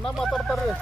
ಅಣ್ಣ ಮಾತಾಡ್ತಾರ್ರಿ.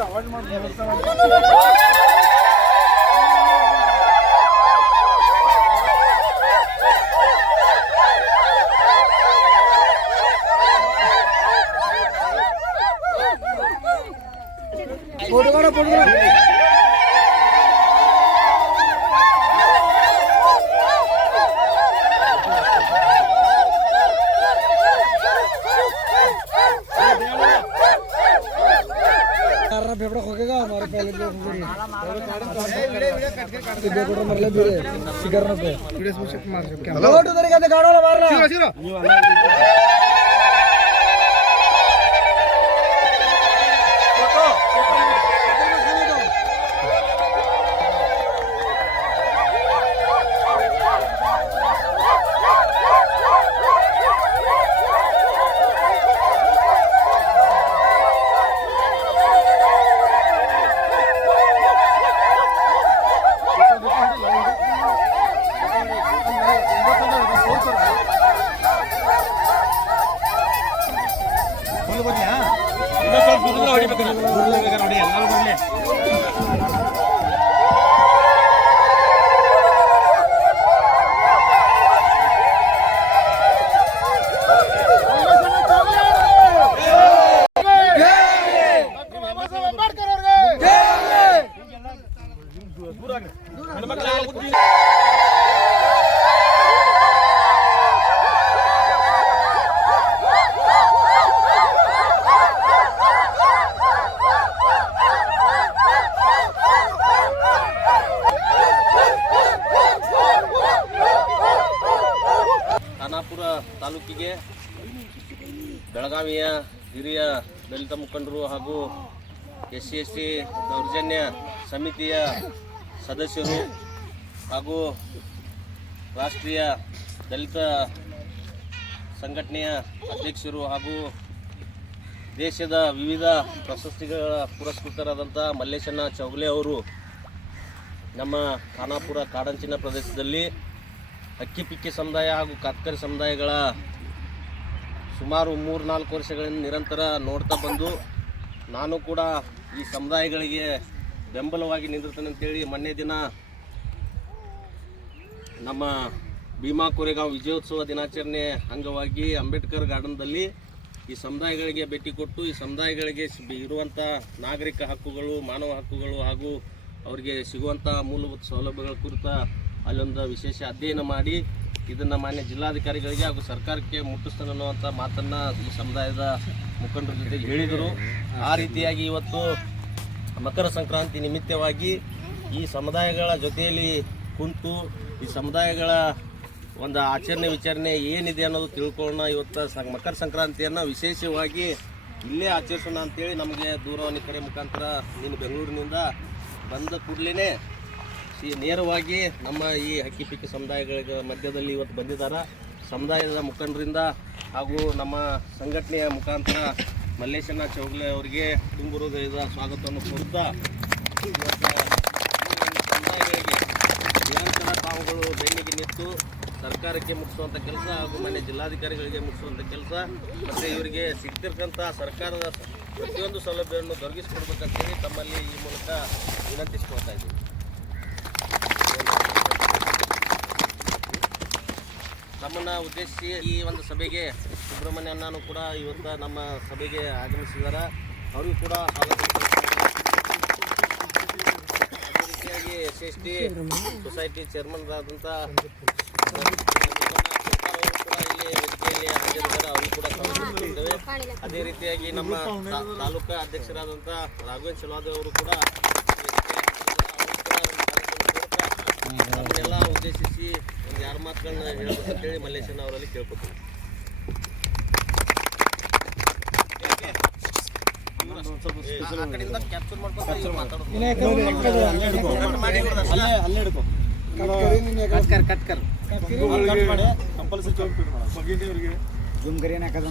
आवाज फेफड़ा खोकेगा हमारे पहले ಖಾನಾಪುರ ತಾಲೂಕಿಗೆ ಬೆಳಗಾವಿಯ ಹಿರಿಯ ದಲಿತ ಮುಖಂಡರು ಹಾಗೂ SC/ST ದೌರ್ಜನ್ಯ ಸಮಿತಿಯ ಸದಸ್ಯರು ಹಾಗೂ ರಾಷ್ಟ್ರೀಯ ದಲಿತ ಸಂಘಟನೆಯ ಅಧ್ಯಕ್ಷರು ಹಾಗೂ ದೇಶದ ವಿವಿಧ ಪ್ರಶಸ್ತಿಗಳ ಪುರಸ್ಕೃತರಾದಂಥ ಮಲ್ಲೇಶಣ್ಣ ಚೌಗಲೆ ಅವರು ನಮ್ಮ ಖಾನಾಪುರ ಕಾಡಂಚಿನ ಪ್ರದೇಶದಲ್ಲಿ ಅಕ್ಕಿಪಿಕ್ಕಿ ಸಮುದಾಯ ಹಾಗೂ ಕಾತ್ಕರಿ ಸಮುದಾಯಗಳ ಸುಮಾರು 3-4 ವರ್ಷಗಳಿಂದ ನಿರಂತರ ನೋಡ್ತಾ ಬಂದು ನಾನು ಕೂಡ ಈ ಸಮುದಾಯಗಳಿಗೆ ಬೆಂಬಲವಾಗಿ ನಿಂತಿರ್ತೇನೆ ಅಂತೇಳಿ ಮೊನ್ನೆ ದಿನ ನಮ್ಮ ಭೀಮಾ ಕೋರೆಗಾಂವ್ ವಿಜಯೋತ್ಸವ ದಿನಾಚರಣೆ ಅಂಗವಾಗಿ ಅಂಬೇಡ್ಕರ್ ಗಾರ್ಡನ್ದಲ್ಲಿ ಈ ಸಮುದಾಯಗಳಿಗೆ ಭೇಟಿ ಕೊಟ್ಟು ಈ ಸಮುದಾಯಗಳಿಗೆ ಇರುವಂಥ ನಾಗರಿಕ ಹಕ್ಕುಗಳು, ಮಾನವ ಹಕ್ಕುಗಳು ಹಾಗೂ ಅವರಿಗೆ ಸಿಗುವಂಥ ಮೂಲಭೂತ ಸೌಲಭ್ಯಗಳ ಕುರಿತ ಅಲ್ಲೊಂದು ವಿಶೇಷ ಅಧ್ಯಯನ ಮಾಡಿ ಇದನ್ನು ಮಾನ್ಯ ಜಿಲ್ಲಾಧಿಕಾರಿಗಳಿಗೆ ಹಾಗೂ ಸರ್ಕಾರಕ್ಕೆ ಮುಟ್ಟಿಸ್ತಾನೆ ಅನ್ನುವಂಥ ಮಾತನ್ನು ಈ ಸಮುದಾಯದ ಮುಖಂಡರ ಜೊತೆಗೆ ಹೇಳಿದರು. ಆ ರೀತಿಯಾಗಿ ಇವತ್ತು ಮಕರ ಸಂಕ್ರಾಂತಿ ನಿಮಿತ್ತವಾಗಿ ಈ ಸಮುದಾಯಗಳ ಜೊತೆಯಲ್ಲಿ ಕುಂತು ಈ ಸಮುದಾಯಗಳ ಒಂದು ಆಚರಣೆ ವಿಚಾರಣೆ ಏನಿದೆ ಅನ್ನೋದು ತಿಳ್ಕೊಳ್ಳೋಣ. ಇವತ್ತು ಮಕರ ಸಂಕ್ರಾಂತಿಯನ್ನು ವಿಶೇಷವಾಗಿ ಇಲ್ಲೇ ಆಚರಿಸೋಣ ಅಂತೇಳಿ ನಮಗೆ ದೂರವಾಣಿ ಕರೆ ಮುಖಾಂತರ ನೀನು ಬೆಂಗಳೂರಿನಿಂದ ಬಂದ ಕೂಡಲೇ ನೇರವಾಗಿ ನಮ್ಮ ಈ ಹಕ್ಕಿಪಿಕ್ಕಿ ಸಮುದಾಯಗಳ ಮಧ್ಯದಲ್ಲಿ ಇವತ್ತು ಬಂದಿದ್ದಾರೆ. ಸಮುದಾಯದ ಮುಖಂಡರಿಂದ ಹಾಗೂ ನಮ್ಮ ಸಂಘಟನೆಯ ಮುಖಾಂತರ ಮಲ್ಲೇಶಣ್ಣ ಚೌಗಲೆ ಅವರಿಗೆ ತುಂಬು ಹೃದಯದ ಸ್ವಾಗತವನ್ನು ಕೋರುತ್ತಾ ಸಮುದಾಯಗಳಿಗೆ ನಿರಂತರ ತಾವುಗಳು ಬೆನ್ನಿಗೆ ನಿಂತು ಸರ್ಕಾರಕ್ಕೆ ಮುಟ್ಟಿಸುವಂಥ ಕೆಲಸ ಹಾಗೂ ಮನೆ ಜಿಲ್ಲಾಧಿಕಾರಿಗಳಿಗೆ ಮುಟ್ಟಿಸುವಂಥ ಕೆಲಸ ಮತ್ತು ಇವರಿಗೆ ಸಿಗ್ತಿರ್ತಕ್ಕಂಥ ಸರ್ಕಾರದ ಪ್ರತಿಯೊಂದು ಸೌಲಭ್ಯವನ್ನು ದೊರಕಿಸಿಕೊಡ್ಬೇಕಂತೇಳಿ ತಮ್ಮಲ್ಲಿ ಈ ಮೂಲಕ ವಿನಂತಿಸ್ಕೊಳ್ತಾ ಇದ್ದೀವಿ. ನಮ್ಮನ್ನು ಉದ್ದೇಶಿಸಿ ಈ ಒಂದು ಸಭೆಗೆ ಸುಬ್ರಹ್ಮಣ್ಯ ಅಣ್ಣನೂ ಕೂಡ ಇವತ್ತು ನಮ್ಮ ಸಭೆಗೆ ಆಗಮಿಸಿದ್ದಾರೆ. ಅವರಿಗೂ ಕೂಡ ಸ್ವಾಗತ. ಅದೇ ರೀತಿಯಾಗಿ SST ಸೊಸೈಟಿ ಚೇರ್ಮನ್ರಾದಂಥ ಕೂಡ ಇಲ್ಲಿ ವೇದಿಕೆಯಲ್ಲಿ ಹಾಜರಿದ್ದಾರೆ, ಅವರಿಗೂ ಕೂಡ ಸ್ವಾಗತಿಸುತ್ತೇವೆ. ಅದೇ ರೀತಿಯಾಗಿ ನಮ್ಮ ತಾಲೂಕಾ ಅಧ್ಯಕ್ಷರಾದಂಥ ರಾಘವೇಂದ್ರ ಚಲವಾದಿ ಅವರು ಕೂಡ ನಮ್ಮನ್ನೆಲ್ಲ ಉದ್ದೇಶಿಸಿ ಒಂದು 2 ಮಾತುಗಳನ್ನ ಹೇಳಬೇಕಂತೇಳಿ ಮಲ್ಲೇಶಣ್ಣ ಅವರಲ್ಲಿ ಕೇಳ್ಕೊತೀವಿ. ಆ ಕಡೆಯಿಂದ ಕ್ಯಾಪ್ಚರ್ ಮಾಡ್ಕೊಂಡು ಮಾತಾಡೋದು.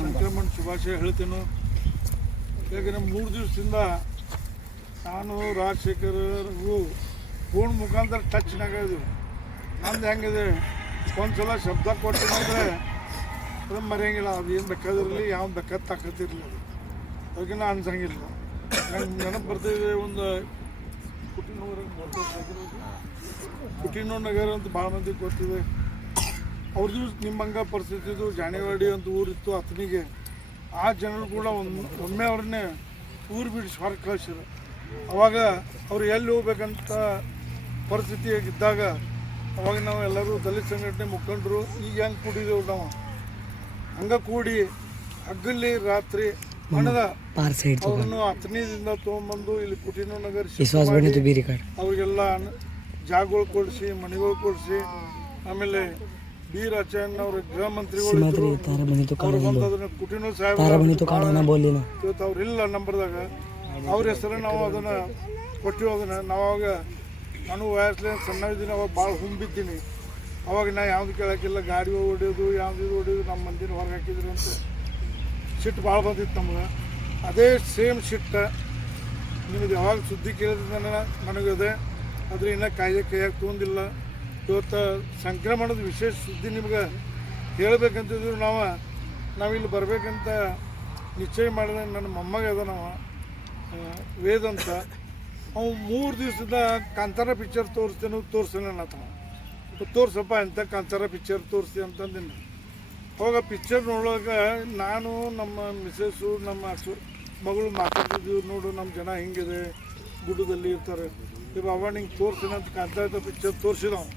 ಸಂಕ್ರಮಣ ಶುಭಾಶಯ ಹೇಳ್ತೇನೆ. ಯಾಕಂದ್ರೆ 3 ದಿವಸದಿಂದ ನಾನು ರಾಜಶೇಖರ್ಗೂ ಫೋನ್ ಮುಖಾಂತರ ಟಚ್ನಾಗ ಇದ್ದೀವಿ. ನಮ್ದು ಹೆಂಗಿದೆ, ಒಂದ್ಸಲ ಶಬ್ದ ಕೊಟ್ಟಿನಂದ್ರೆ ಅದನ್ನು ಮರೆಯಂಗಿಲ್ಲ. ಅದು ಏನು ಬೇಕಾದಿರಲಿ, ಯಾವ ಬೇಕಾದ ತಾಕತ್ತಿರಲಿ, ಅದಕ್ಕೆ ನಾನು ಅನ್ಸಂಗಿಲ್ಲ. ನಂಗೆ ನೆನಪು ಬರ್ತಿದೆ, ಒಂದು ಕುಟಿನೂರು ನಗರ ಅಂತ ಭಾಳ ಮಂದಿ ಗೊತ್ತಿದೆ. ಅವ್ರದ್ದು ನಿಮ್ಮಂಗ ಪರಿಸ್ಥಿತಿ ಇದು. ಜಾಣಿವಾಡಿ ಅಂತ ಊರಿತ್ತು ಆತನಿಗೆ. ಆ ಜನರು ಕೂಡ ಒಮ್ಮೆ ಅವ್ರನ್ನೇ ಊರು ಬಿಡಿಸಿ ಹೊರಗೆ ಕಳಿಸಿದ್ರು. ಅವಾಗ ಅವ್ರು ಎಲ್ಲಿ ಹೋಗ್ಬೇಕಂತ ಪರಿಸ್ಥಿತಿಯಾಗಿದ್ದಾಗ ಅವಾಗ ನಾವು ಎಲ್ಲರೂ ದಲಿತ ಸಂಘಟನೆ ಮುಖಂಡರು ಈಗ ಹೆಂಗೆ ಕೂಡಿದೆವು, ನಾವು ಹಂಗೆ ಕೂಡಿ ಹಗ್ಗಲ್ಲಿ ರಾತ್ರಿ ಹಣದ ಅವ್ರನ್ನು ಹತ್ತನೇದಿಂದ ತೊಗೊಂಬಂದು ಇಲ್ಲಿ ಕುಟಿನೂರು ನಗರ ಅವ್ರಿಗೆಲ್ಲ ಜಾಗಗಳು ಕೊಡಿಸಿ, ಮನೆಗಳು ಕೊಡಿಸಿ, ಆಮೇಲೆ ಬಿ ರಾಜಣ್ಣ ಅವ್ರ ಗೃಹ ಮಂತ್ರಿಗಳು ಅದನ್ನ ಕುಟಿನೂರು ಸಾಹೇಬ್ ಇವತ್ತು ಅವ್ರಿಲ್ಲ ನಂಬರ್ದಾಗ. ಅವ್ರ ಹೆಸರು ನಾವು ಅದನ್ನು ಕೊಟ್ಟಿವಿ. ಅದನ್ನು ನಾವಾಗ ನಾನು ವಯಸ್ಸಲ್ಲಿ ಸಣ್ಣ ಇದ್ದೀನಿ, ಅವಾಗ ಭಾಳ ಹುಂಬಿದ್ದೀನಿ. ಅವಾಗ ನಾ ಯಾವ್ದು ಕೇಳೋಕ್ಕಿಲ್ಲ, ಗಾಡಿ ಹೊಡಿಯೋದು ಯಾವ್ದು ಹೊಡಿಯೋದು, ನಮ್ಮ ಮಂದಿನ ಹೊರಗೆ ಹಾಕಿದ್ರು ಅಂತ ಸಿಟ್ಟು ಭಾಳ ಬಂದಿತ್ತು ನಮ್ಗೆ. ಅದೇ ಸೇಮ್ ಸಿಟ್ಟು ನಿಮಗೆ ಯಾವಾಗ ಸುದ್ದಿ ಕೇಳಿದ್ರೆ ನನಗದೆ, ಆದರೆ ಇನ್ನೂ ಕೈಯಾಗಿ ತೊಗೊಂಡಿಲ್ಲ. ಇವತ್ತು ಸಂಕ್ರಮಣದ ವಿಶೇಷ ಸುದ್ದಿ ನಿಮ್ಗೆ ಹೇಳಬೇಕಂತಿದ್ರು. ನಾವಿಲ್ಲಿ ಬರಬೇಕಂತ ನಿಶ್ಚಯ ಮಾಡಿದ್ರೆ ನನ್ನ ಮೊಮ್ಮಗ ಅದ ನಾವು ವೇದ ಅಂತ. ಅವು 3 ದಿವಸದ ಕಾಂತಾರ ಪಿಕ್ಚರ್ ತೋರಿಸ್ತೇನೆ ಅನ್ನತ್ತಾವ. ತೋರ್ಸಪ್ಪ ಎಂಥ ಕಾಂತಾರ ಪಿಕ್ಚರ್ ತೋರಿಸ್ತೀವಿ ಅಂತಂದಿನಿ. ಅವಾಗ ಪಿಕ್ಚರ್ ನೋಡುವಾಗ ನಾನು ನಮ್ಮ ಮಿಸ್ಸಸ್ಸು ನಮ್ಮ ಮಗಳು ಮಾತಾಡ್ತಿದ್ದೀವಿ. ನೋಡು ನಮ್ಮ ಜನ ಹಿಂಗಿದೆ, ಗುಡ್ಡದಲ್ಲಿ ಇರ್ತಾರೆ, ಬಾಬಾ ನಿಂಗೆ ತೋರಿಸ್ತೀನಿ ಅಂತ ಕಾಂತಾರ ಪಿಕ್ಚರ್ ತೋರಿಸಿದವು.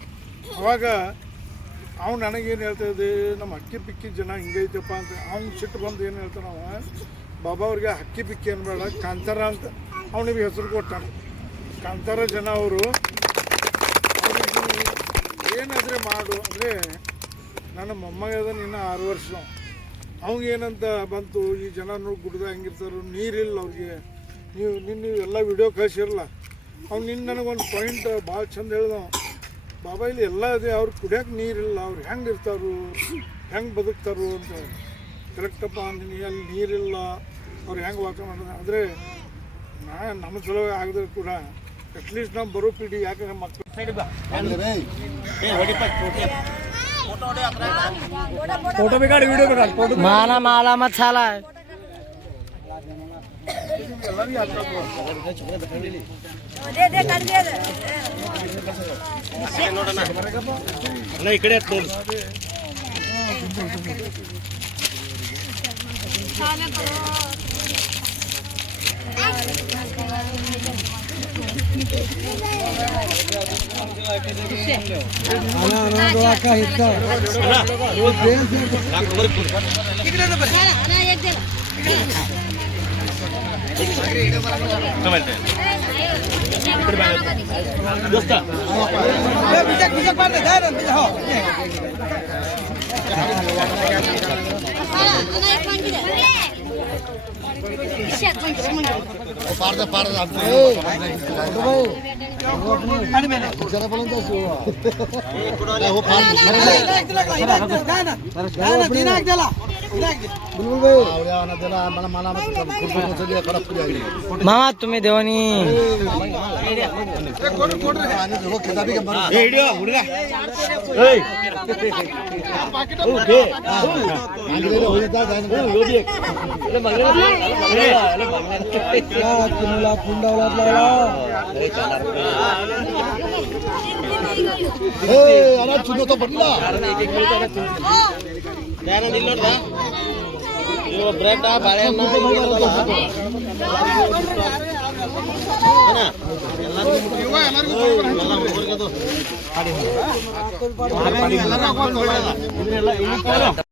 ಅವಾಗ ಅವ್ನು ನನಗೇನು ಹೇಳ್ತಾ ಇದ್ದೆ, ನಮ್ಮ ಹಕ್ಕಿ ಪಿಕ್ಕಿ ಜನ ಹಿಂಗೈತಪ್ಪ ಅಂತ. ಅವ್ನು ಸಿಟ್ಟು ಬಂದು ಏನು ಹೇಳ್ತಾನೆ, ಬಾಬಾ ಅವ್ರಿಗೆ ಹಕ್ಕಿ ಪಿಕ್ಕಿ ಅನ್ಬೇಡ, ಕಾಂತಾರ ಅಂತ ಅವನಿಗೆ ಹೆಸರು ಕೊಟ್ಟಾನೆ. ಕಾಂತಾರ ಜನ ಅವರು ಏನಾದರೆ ಮಾಡು ಅಂದರೆ, ನನ್ನ ಮೊಮ್ಮಗ ಅದ ಇನ್ನು 6 ವರ್ಷ. ಅವಂಗೇನಂತ ಬಂತು, ಈ ಜನ ನೋಡಿ ಗುಡ್ದ ಹೆಂಗಿರ್ತಾರೋ, ನೀರಿಲ್ಲ ಅವ್ರಿಗೆ, ನೀವು ಎಲ್ಲ ವಿಡಿಯೋ ಕಳಿಸಿರಲ್ಲ. ಅವ್ನು ನನಗೊಂದು ಪಾಯಿಂಟ್ ಭಾಳ ಚಂದ ಹೇಳ್ದವ, ಬಾಬಾ ಇಲ್ಲಿ ಎಲ್ಲ ಇದೆ, ಅವ್ರು ಕುಡಿಯೋಕೆ ನೀರಿಲ್ಲ, ಅವ್ರು ಹೆಂಗೆ ಇರ್ತಾರೋ, ಹೆಂಗೆ ಬದುಕ್ತಾರೋ ಅಂತ. ಕರೆಕ್ಟಪ್ಪ ಅಂತೀನಿ, ಅಲ್ಲಿ ನೀರಿಲ್ಲ, ಅವ್ರು ಹೆಂಗೆ ವಾಸ ಮಾಡೋದು. ಆದರೆ ನಮ್ಮ ಸಲುವಾಗಿ ಆಗಿದ್ರೆ ಕೂಡ ಅಟ್ಲೀಸ್ಟ್ ನಾವು ಬರೋ ಪೀಡಿ, ಯಾಕಂದ್ರೆ ಮಕ್ಕಳು फोटो बिगाड़ वीडियो बिगाड़ फोटो माला माला मत साला दे दे कर दे ಅಣ್ಣ ಈ ಕಡೆ ತೋರಿಸಿ. मामा तुम्हें देवानी ಯಾರು ಇವು ಬ್ರೆಡ್ ಬಾಳೆಹಣ್ಣು ಎಲ್ಲರೂ